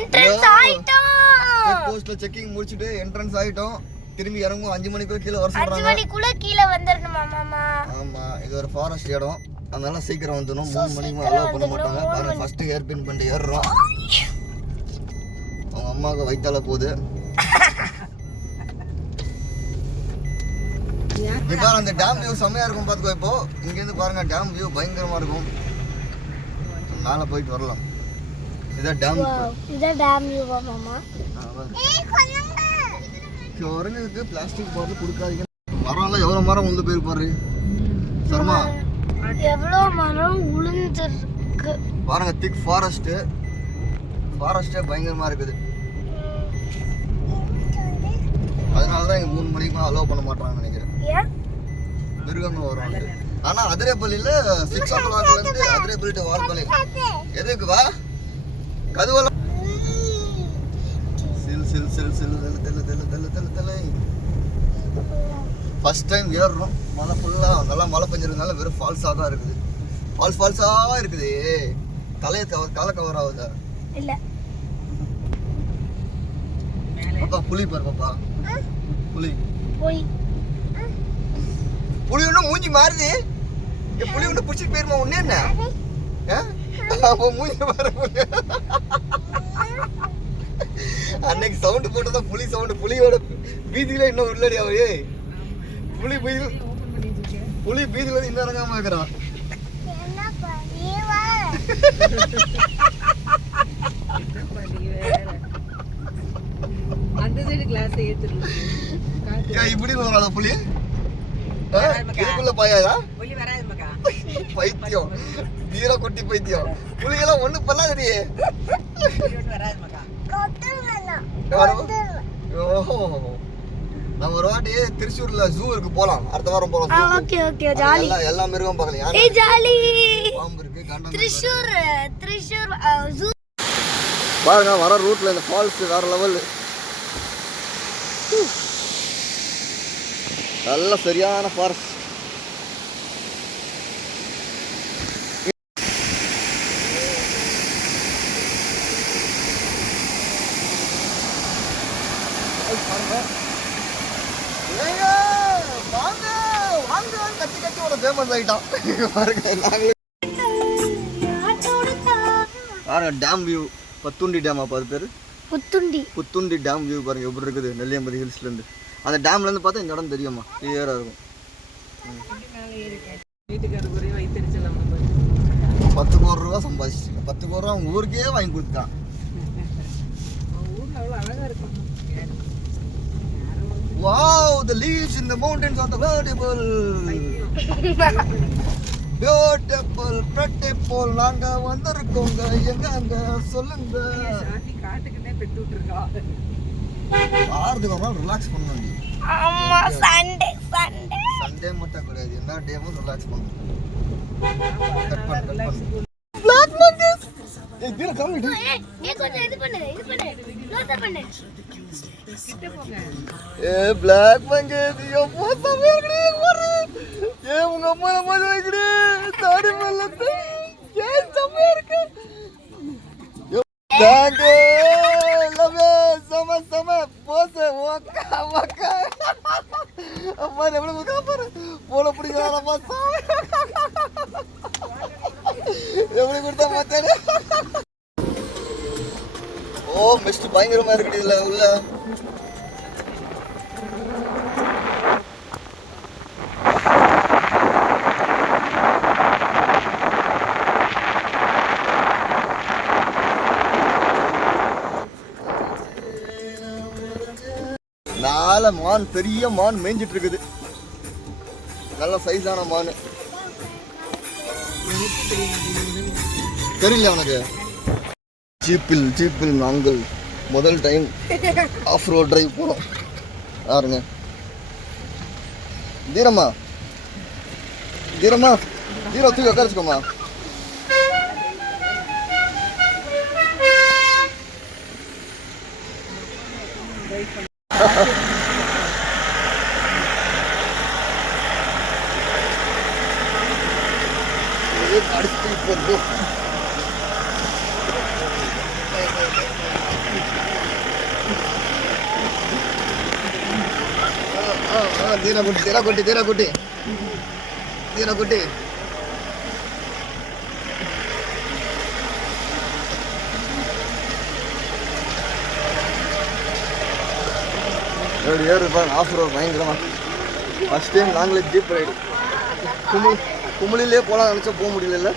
Entrance ஆயிட்டோம். Check போஸ்ட்ல checking முடிச்சிட்டு என்ட்ரன்ஸ் ஆயிட்டோம். திரும்பி இறங்கும் 5 மணிக்குள்ள கீழ வர சொல்றாங்க. 5 மணிக்குள்ள கீழ வந்துறணுமா மாமா? ஆமா, இது ஒரு ஃபாரஸ்ட் இடம். அதனால சீக்கிரம் வந்துடணும். 3 மணிக்கு அலோவ் பண்ண மாட்டாங்க. பாருங்க, ஃபர்ஸ்ட் ஹேர் பின் பண்ணி ஏறுறோம். அவங்க அம்மாவுக்கு வயித்தால போகுது. இப்போ அந்த டேம் வியூ செம்மையா இருக்கும் பாத்துக்கோ. இப்போ இங்க இருந்து பாருங்க, டேம் வியூ பயங்கரமா இருக்கும். மேல போயிட்டு வரலாம். இதான் டேம். இதான் டேம் வியூவா மாமா? குரங்குக்கு பிளாஸ்டிக் பாட்டில் கொடுக்காதீங்க. மரம்லாம் எவ்வளவு மரம் உள்ள போயிரு பாரு சர்மா. எவ்வளவு மரம் உளுந்திருக்கு பாருங்க. திக் ஃபாரஸ்ட். ஃபாரஸ்டே பயங்கரமா இருக்குது. அதனாலதான் இங்க 3 மணிக்கு அலோவ் பண்ண மாட்டாங்கன்னு நினைக்கிறேன். மிருகங்கள் வரும். ஆனா அதிரப்பள்ளியில 6 o'clock இருந்து அதிரப்பள்ளி டு வால்பாறை எதுக்கு வா கதுவெல்லாம் சில் சில் சில் சில் தெல்ல ஃபர்ஸ்ட் டைம் ஏறுறோம். மழை ஃபுல்லா நல்லா மழை பெஞ்சிருந்தால வெறும் ஃபால்ஸா தான் இருக்குது. ஃபால்ஸா இருக்குது. தலை கவர் ஆகுதா இல்ல? பாப்பா புலி பாரு பாப்பா. புலி போய் புலி ஒண்ணு மூஞ்சி மாறுது. புலி ஒண்ணு பிடிச்சிட்டு போயிருமா ஒண்ணு என்ன? மூஞ்சி மாறு. அன்னைக்கு சவுண்ட் போட்டதான் புலி சவுண்ட். புலியோட பீதியில இன்னும் உள்ளடி அவையே. புலி பீதியில இன்னும் இறங்காம இருக்கிறான். இப்படி வராத புலி இதுக்குள்ள பாயாதா? பைத்தியம், வீர குட்டி பைத்தியம். புலியெல்லாம் ஒண்ணு பண்ணாதடி. நம்ம ஒரு வாட்டி திருச்சூர்ல ஜூருக்கு போலாம். அடுத்த வாரம் போலாம். எல்லா மிருகம் பார்க்கலாம். பாம்பு இருக்கு. திருச்சூர் பாருங்க, வர ரூட்ல இந்த ஃபால்ஸ் வேற லெவல். நல்ல சரியான ஃபாரஸ்ட். ஃபேமஸ் ஆயிட்டான் பாருங்க. டேம் வியூ பத்துண்டி டேம். அப்ப அது பேரு புத்துண்டி டேம் வியூ. பாருங்க எப்படி இருக்குது நெல்லியம்பதி ஹில்ஸ்ல இருந்து. அந்த டேம்ல இருந்து பார்த்தா இந்த இடம் தெரியுமா, கிளியரா இருக்கும். 10 கோடி ரூபா சம்பாதிச்சு 10 கோடி ரூபா அவங்க ஊருக்கே வாங்கி கொடுத்துட்டான். Wow, the leaves in the mountains are the beautiful. Beautiful, beautiful. நாங்க வந்திருக்கோங்க. எங்க சொல்லுங்க. வாரத்துக்கு ரிலாக்ஸ் பண்ணணும். ஆமா, சண்டே மட்டும் கிடையாது, எல்லா டேமும் ரிலாக்ஸ் பண்ணணும். கட் பண்ணு. Black monkeys. ஏய் தீர கம் இடி. நீ கொஞ்சம் இது பண்ணு. க்ளோஸ் அப் பண்ணு. கிட்ட போங்க. ஏய் Black monkeys, யோ போதா வேறே வரு. ஏய் உங்க அம்மா மாதிரி வைக்கடி. தாடி மல்லத்து. ஏய் சம்மே இருக்கு. Thank you. Love you. Sama. Pose. Waka. Amma nevlu muka par. Polo pudiyala massa. Evlu kudta mattane. Oh, mist பயங்கரமா இருக்குடி இதுல உள்ள. மான், பெரிய மான் மேய்ஞ்சிட்டு இருக்குது. நல்ல சைஸான மான். தெரியல உனக்கு? ஜீப்பில் நாங்கள் முதல் டைம் ஆஃப் ரோட் டிரைவ் போறோம். பாருங்க. தீரமா தூக்கி உட்காரிச்சுக்கோமா. அடுத்து இப்போ தீரா குட்டி ஏறு பாருங்க ஆஃப் ரோட் பயங்கரமா ஃபர்ஸ்ட் டைம் நாங்களே ஜீப் ரைடு குமுளிலே போகலாம் நினச்சா போக முடியல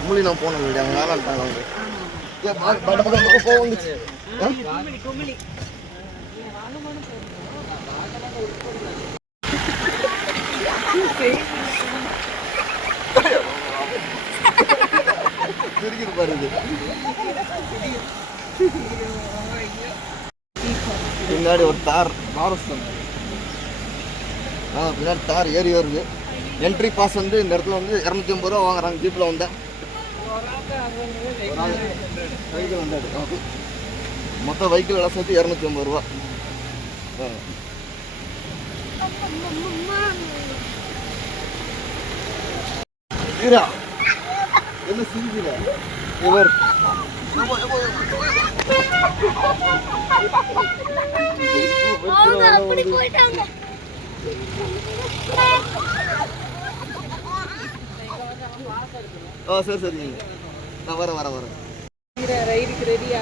குமுளி நான் போனேன் இல்லையா அவங்க வேணான்ட்டாங்க அவங்க போவந்துச்சு இருக்குது பாருங்க பின்னாடி ஒரு தார் பாரஸ்தம் பின்னாடி தார் ஏறி வருது என்ட்ரி பாஸ் வந்து இந்த இடத்துல வந்து 250 ரூபா வாங்குறாங்க ஜீப்பில் வந்தேன் வெஹிக்கிள் வந்தாது மொத்தம் வெஹிக்கிள் எல்லாம் சேர்த்து 250 ரூபா வீரா என்ன சிரிக்கிற இவர் அப்படி போயிட்டாங்க சரி நான் வரேன் ரைடுக்கு ரெடியா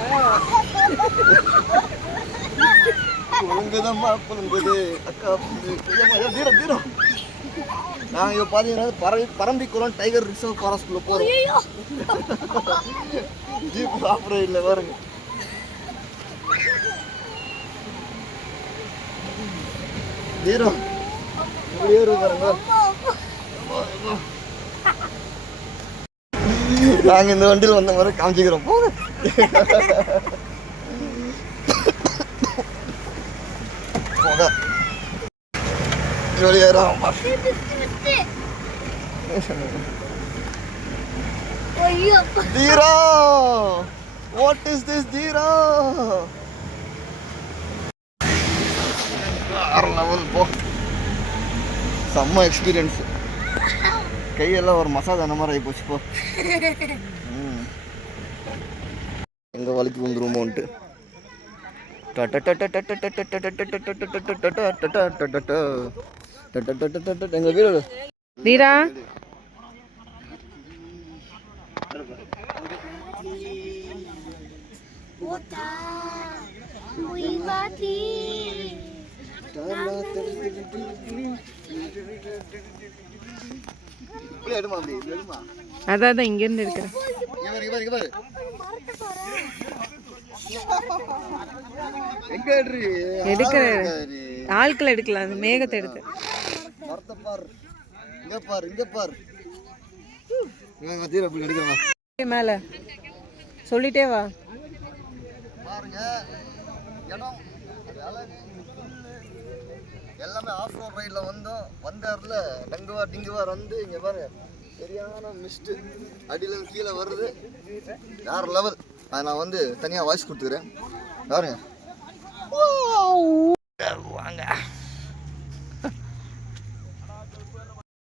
புழுங்குதம்மா புழுங்குது அக்கா தீரம் தீரம் நாங்கள் இப்போ பார்த்தீங்கன்னா பரம்பிக்குளம் டைகர் ரிசர்வ் ஃபாரஸ்ட்குள்ளே போகிறோம் ஜீப் ஆஃப் ரைடில் பாருங்க தீரம் இப்படி ஏறு பாருங்க நாங்கள் இந்த வண்டியில் வந்த மாதிரி காமிச்சிக்கிறோம் போங்க போங்க வெளியேறோம் Dira! What is this, Dira? Level போ செம்ம எக்ஸ்பீரியன்ஸ் கையெல்லாம் ஒரு மசாஜ் அந்த மாதிரி ஆகி போச்சு போ எங்க வலிக்கு வந்துருமோன்ட்டு எங்க வீடு தீரா அதான் இங்க இருந்து இருக்கிறேன் எடுக்கிற ஆட்கள் எடுக்கலாம் அது மேகத்தை எடுத்து மேல சொல்லிட்டே வா பாருங்க எல்லாமே ஆஃப் ரோட் ரைடில் வந்தார்ல டிங்குவார் வந்து இங்கே பாரு சரியான மிஸ்ட்டு அடியில் கீழே வருது வேற லெவல் அதை நான் வந்து தனியாக வாய்ஸ் கொடுத்துக்கிறேன் பாருங்க வாங்க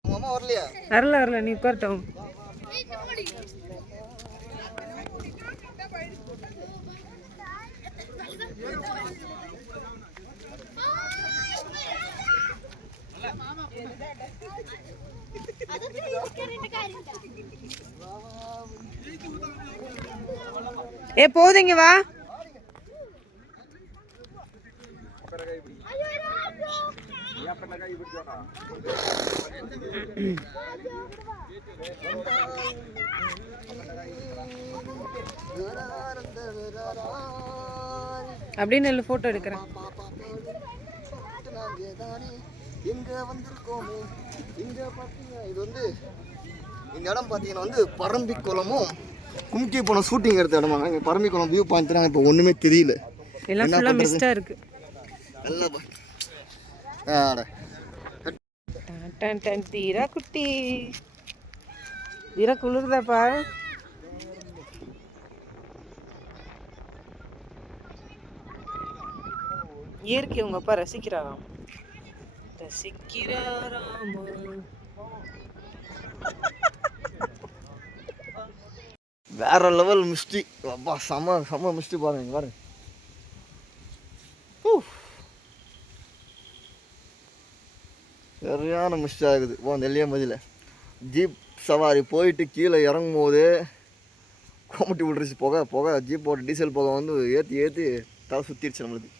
உங்கள் அம்மா வரலையா வரல நீ உட்காரட்டும் போதுங்க வா அப்படின்னு போட்டோ எடுக்கிறேன் எங்க வந்திருக்கோமே இங்க பாத்தீங்கன்னா இது வந்து இந்த இடம் பாத்தீங்கன்னா வந்து பரம்பிக்குளமும் கும்கி போன ஷூட்டிங் எடுத்த இடமாங்க இங்க பரம்பிக்குளம் வியூ பாயிண்ட் தான் இப்போ ஒண்ணுமே தெரியல எல்லாம் ஃபுல்லா மிஸ்டா இருக்கு எல்லாம் டன் டன் தீரா குட்டி தீரா குளிர்தாப்பா இயற்கை உங்க அப்பா ரசிக்கிறாராம் வேற லெவல் மிஸ்டி அப்பா செம மிஸ்டி பாருங்க பாருங்க சரியான மிஸ் ஆகுது நெல்லியாம்பதியில் ஜீப் சவாரி போயிட்டு கீழே இறங்கும் போது கோமட்டி விட்டுருச்சு புகை ஜீப்போட டீசல் புகை வந்து ஏற்றி தலை சுற்றிடுச்சு நம்மளுக்கு.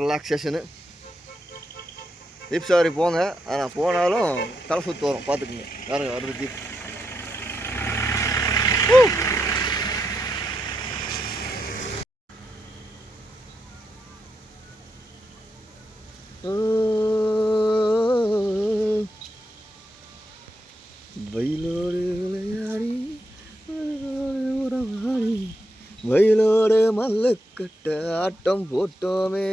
ரிலாக்ஸேஷனு ஜீப் சவாரி போங்க, ஆனால் போனாலும் தலை சுற்று வரும், பார்த்துக்குங்க. யாருங்க வருது ஜீப். வயலோடு விளையாடி வயலோடு மல்லுக்கட்ட ஆட்டம் போட்டோமே.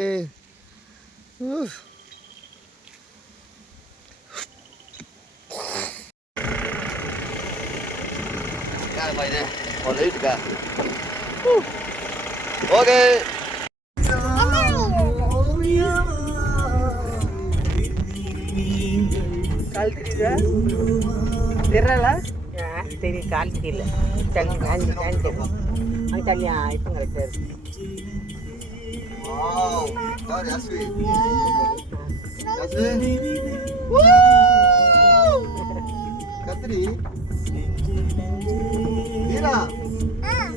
ஓகே கால் தெரியுதா? தெரியல தெரியும். கால் தெரியல. தண்ணி காஞ்சி அங்கே தண்ணி இப்போ கரெக்டாக இருக்கு. கத்திரி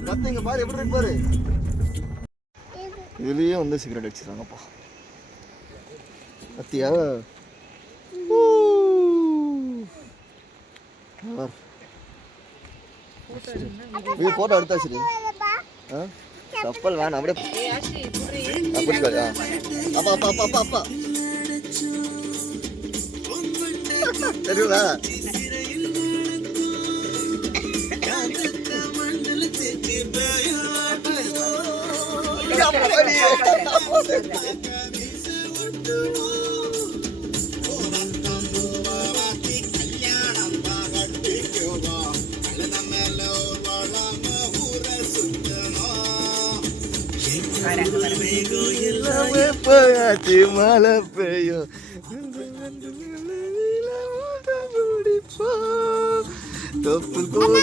கத்திங்க பாரு, எப்படி இருக்கு பாரு. இதுலயே வந்து சிகரெட் அடிச்சிருக்காங்கப்பா. கத்தியா போட்டோ எடுத்தா சரி. சப்பல் வேணாம், அப்படியே அப்பா அப்பா அப்பா அப்பா அப்பா தெரியுதா? மழை பெய்யும் தொப்புள் கோடி